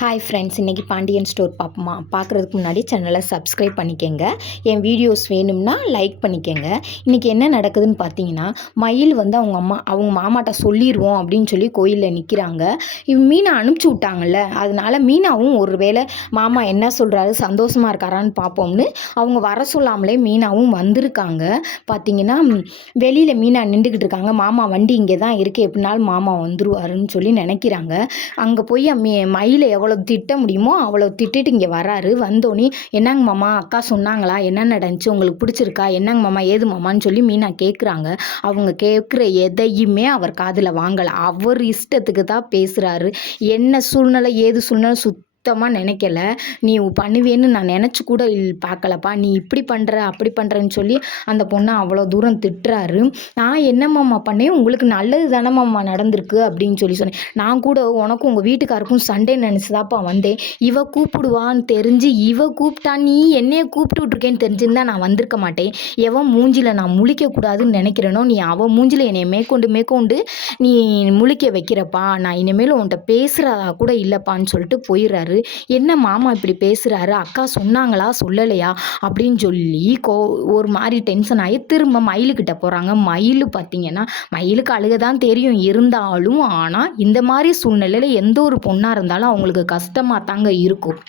Hi friends, இன்றைக்கி Pandian store பார்ப்போமா? பார்க்குறதுக்கு முன்னாடி சேனலை சப்ஸ்கிரைப் பண்ணிக்கோங்க. என் வீடியோஸ் வேணும்னா லைக் பண்ணிக்கோங்க. இன்றைக்கி என்ன நடக்குதுன்னு பார்த்தீங்கன்னா, மயில் வந்து அவங்க மாமாட்ட சொல்லிடுவோம் அப்படின்னு சொல்லி கோயிலில் நிற்கிறாங்க. மீனை அனுப்பிச்சி விட்டாங்கல்ல, அதனால மீனாவும் ஒரு வேளை மாமா என்ன சொல்கிறாரு, சந்தோஷமாக இருக்காரான்னு பார்ப்போம்னு அவங்க வர சொல்லாமலே மீனாவும் வந்திருக்காங்க. பார்த்தீங்கன்னா வெளியில் மீனா நின்றுக்கிட்டு இருக்காங்க. மாமா வண்டி இங்கே தான் இருக்குது, எப்படினாலும் மாமா வந்துருவாருன்னு சொல்லி நினைக்கிறாங்க. அங்கே போய் மயிலை எவ்வளோ திட்ட முடியுமோ அவ்வளோ திட்டிட்டு இங்கே வராரு. வந்தோடனே என்னங்க மாமா, அக்கா சொன்னாங்களா, என்ன நடந்துச்சு, உங்களுக்கு பிடிச்சிருக்கா, என்னங்க மாமா, ஏது மாமான்னு சொல்லி மீனா கேட்குறாங்க. அவங்க கேட்குற எதையுமே அவர் காதில் வாங்கலை. அவர் இஷ்டத்துக்கு தான் பேசுகிறாரு. என்ன சூழ்நிலை ஏது சூழ்நிலை சுத்தமாக நினைக்கல. நீ பண்ணுவேன்னு நான் நினச்சி கூட பார்க்கலப்பா, நீ இப்படி பண்ணுற அப்படி பண்ணுறன்னு சொல்லி அந்த பொண்ணை அவ்வளோ தூரம் திட்டுறாரு. நான் என்னம்மாம்மா பண்ணேன், உங்களுக்கு நல்லது தானம்மாம்மா நடந்திருக்கு அப்படின்னு சொல்லி சொன்னேன். நான் கூட உனக்கும் உங்கள் வீட்டுக்காருக்கும் சண்டே நினச்சிதாப்பா வந்தேன். இவ கூப்பிடுவான்னு தெரிஞ்சு இவ கூப்பிட்டா, நீ என்னைய கூப்பிட்டு விட்ருக்கேன்னு தெரிஞ்சிருந்தா நான் வந்திருக்க மாட்டேன். எவன் மூஞ்சில் நான் முழிக்கக்கூடாதுன்னு நினைக்கிறேனோ, நீ அவன் மூஞ்சில் என்னை மேற்கொண்டு நீ முழிக்க வைக்கிறப்பா, நான் இனிமேல் உன்கிட்ட பேசுகிறதா கூட இல்லைப்பான்னு சொல்லிட்டு போயிடுறாரு. என்ன மாமா இப்படி பேசுகிறாரு, அக்கா சொன்னாங்களா சொல்லலையா அப்படின்னு சொல்லி ஒரு மாதிரி டென்ஷன் ஆகி திரும்ப மயிலுக்கிட்ட போகிறாங்க. மயில் பார்த்தீங்கன்னா, மயிலுக்கு அழுக தான் தெரியும், இருந்தாலும் ஆனால் இந்த மாதிரி சூழ்நிலையில் எந்த ஒரு பொண்ணாக இருந்தாலும் அவங்களுக்கு கஷ்டமாக தாங்க இருக்கும்.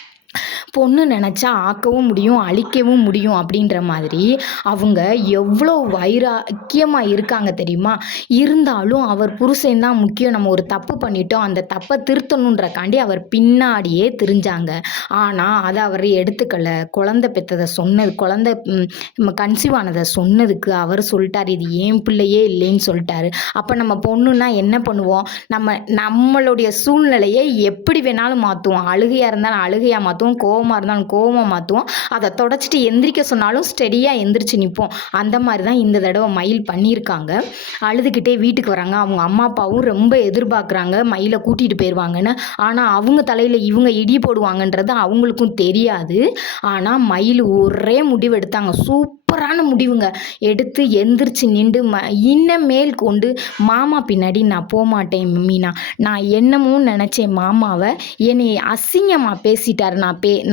பொண்ணு நினச்சா ஆக்கவும் முடியும், அழிக்கவும் முடியும் அப்படின்ற மாதிரி அவங்க எவ்வளோ வைராக்கியமாக இருக்காங்க தெரியுமா? இருந்தாலும் அவர் புருஷன் தான் முக்கியம், நம்ம ஒரு தப்பு பண்ணிட்டோம், அந்த தப்பை திருத்தணுன்றக்காண்டி அவர் பின்னாடியே திரிஞ்சாங்க. ஆனால் அதை அவர் எடுத்துக்கல. குழந்தை பெற்றதை குழந்தை கன்சீவ் ஆனதை சொன்னதுக்கு அவர் சொல்லிட்டார், இது ஏன் பிள்ளையே இல்லைன்னு சொல்லிட்டாரு. அப்போ நம்ம பொண்ணுன்னா என்ன பண்ணுவோம்? நம்மளுடைய சூழ்நிலையை எப்படி வேணாலும் மாற்றுவோம். அழுகையாக இருந்தாலும் அழுகையாக மாற்றுவோம், கோவமாக இருந்தாலும் கோவமாக மாற்றுவோம். அதை தொடச்சிட்டு எந்திரிக்க சொன்னாலும் ஸ்டெடியாக எந்திரிச்சு நிற்போம். அந்த மாதிரி தான் இந்த தடவை மயில் பண்ணியிருக்காங்க. அழுதுகிட்டே வீட்டுக்கு வராங்க. அவங்க அம்மா அப்பாவும் ரொம்ப எதிர்பார்க்குறாங்க மயிலை கூட்டிகிட்டு போயிடுவாங்கன்னு. ஆனால் அவங்க தலையில் இவங்க இடி போடுவாங்கன்றது அவங்களுக்கும் தெரியாது. ஆனால் மயில் ஒரே முடிவு எடுத்தாங்க. சூப்பரான முடிவுங்க. எடுத்து எந்திரிச்சு நின்று இன்னமேல் கொண்டு மாமா பின்னாடி நான் போகமாட்டேன் மீனா. நான் என்னமோ நினச்சேன், மாமாவை என்னை அசிங்கமாக பேசிட்டார்.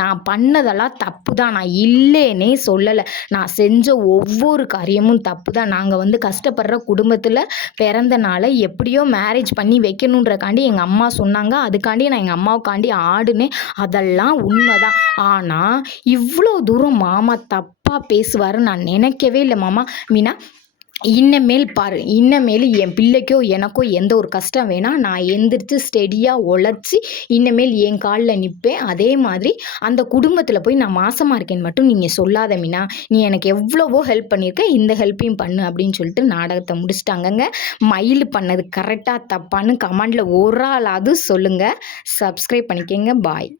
நான் பண்ணதெல்லாம் தப்பு தான், நான் இல்லைன்னே சொல்லலை. நான் செஞ்ச ஒவ்வொரு காரியமும் தப்பு தான். நாங்கள் கஷ்டப்படுற குடும்பத்தில் பிறந்தனால எப்படியோ மேரேஜ் பண்ணி வைக்கணுன்றக்காண்டி எங்கள் அம்மா சொன்னாங்க. அதுக்காண்டி நான் எங்கள் அம்மாவுக்காண்டி ஆடுனேன். அதெல்லாம் உண்மைதான். ஆனால் இவ்வளோ தூரம் மாமா தப்பாக பேசுவாருன்னு நான் நினைக்கவே இல்லை மாமா. மீனா, இன்னமேல் பாரு, இன்னமேல் என் பிள்ளைக்கோ எனக்கோ எந்த ஒரு கஷ்டம் வேணாம், நான் எந்திரிச்சு ஸ்டெடியாக உழைச்சி இன்னமேல் என் காலில் நிற்பேன். அதே மாதிரி அந்த குடும்பத்தில் போய் நான் மாசமாக இருக்கேன்னு மட்டும் நீங்கள் சொல்லாத மீனா. நீ எனக்கு எவ்வளவோ ஹெல்ப் பண்ணியிருக்க, இந்த ஹெல்ப்பையும் பண்ணு அப்படின்னு சொல்லிட்டு நாடகத்தை முடிச்சிட்டாங்கங்க. மயில் பண்ணது கரெக்டாக தப்பான்னு கமெண்டில் ஒரு ஆளாவது சொல்லுங்கள். சப்ஸ்கிரைப் பண்ணிக்கங்க. பாய்.